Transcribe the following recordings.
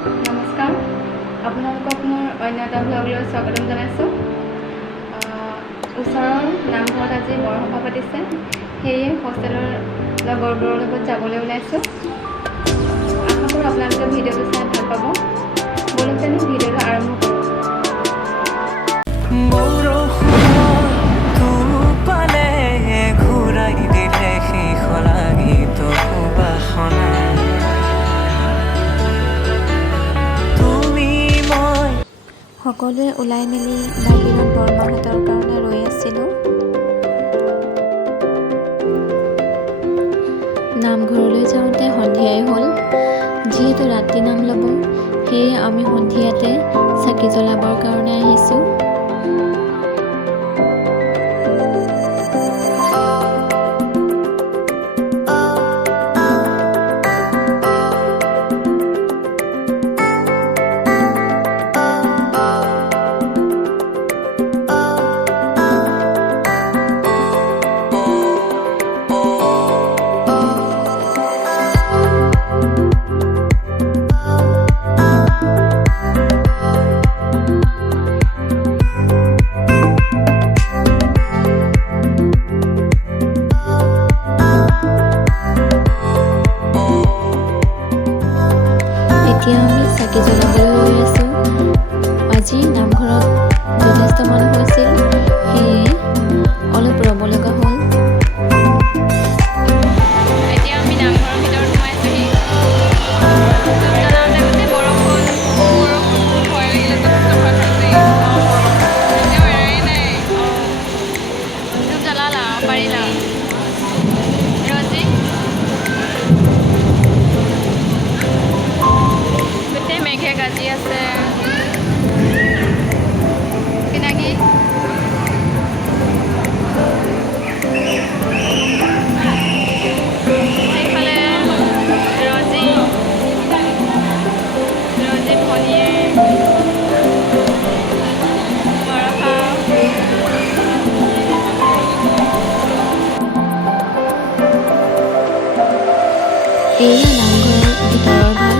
নমস্কাৰ, আপোনালোকক মোৰ অন্য এটা ব্লগলৈ স্বাগতম জনাইছোঁ। ওচৰৰ নামঘৰত আজি বৰসভা পাতিছে, সেয়ে হোষ্টেলৰ লগৰবোৰৰ লগত যাবলৈ ওলাইছোঁ। আশা কৰোঁ আপোনালোকে ভিডিঅ'টো চাই ভাল পাব। বলক তেনে ভিডিঅ'টো আৰম্ভ কৰোঁ। সকলোৱে ওলাই মেলি বাহিৰত বৰমাহঁতৰ কাৰণে ৰৈ আছিলোঁ। নামঘৰলৈ যাওঁতে সন্ধিয়াই হ'ল। যিহেতু ৰাতি নাম ল'ব, সেয়ে আমি সন্ধিয়াতে চাকি জ্বলাবৰ কাৰণে আহিছোঁ। এতিয়া আমি চাকি জ্বলাবলৈ ৰৈ আছোঁ। আজি নামঘৰত যথেষ্ট মানুহ আছিল, সেয়ে অলপ ৰ'ব লগা হ'ল। এতিয়া আমি নামঘৰৰ ভিতৰত সোমাইছোঁহি। বৰষুণ ভয় লাগিলে যথেষ্ট ভয় খাইছে। এতিয়াও এৰাই নাই। ধূপ জ্বলালা, পাৰিলা ৰজি? গোটেই মেঘে গাজি আছে। চিনাকি সেইফালে ৰজি ভনীয়ে বৰষা। এয়া নামঘৰৰ ভিতৰৰ ভাগ।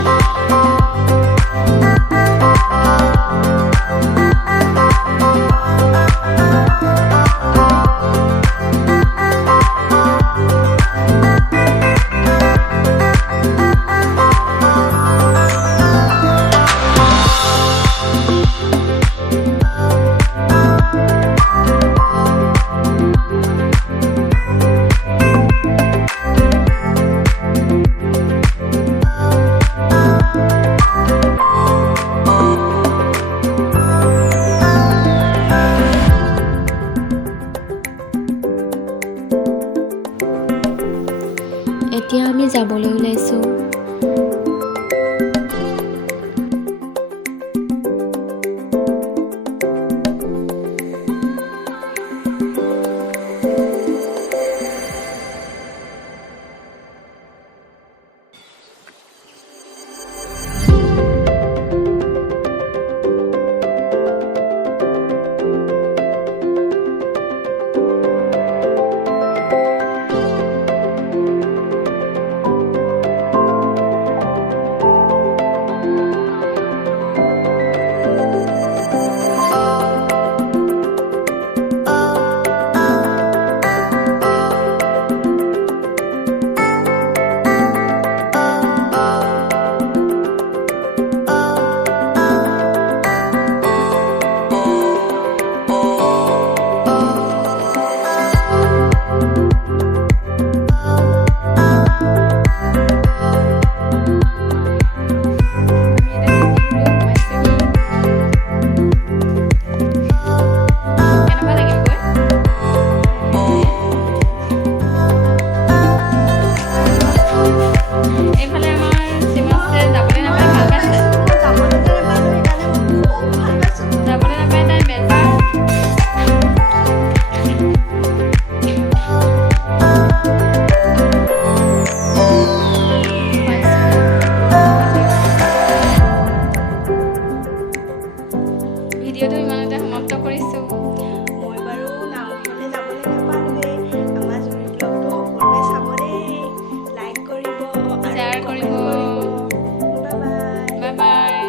বাই।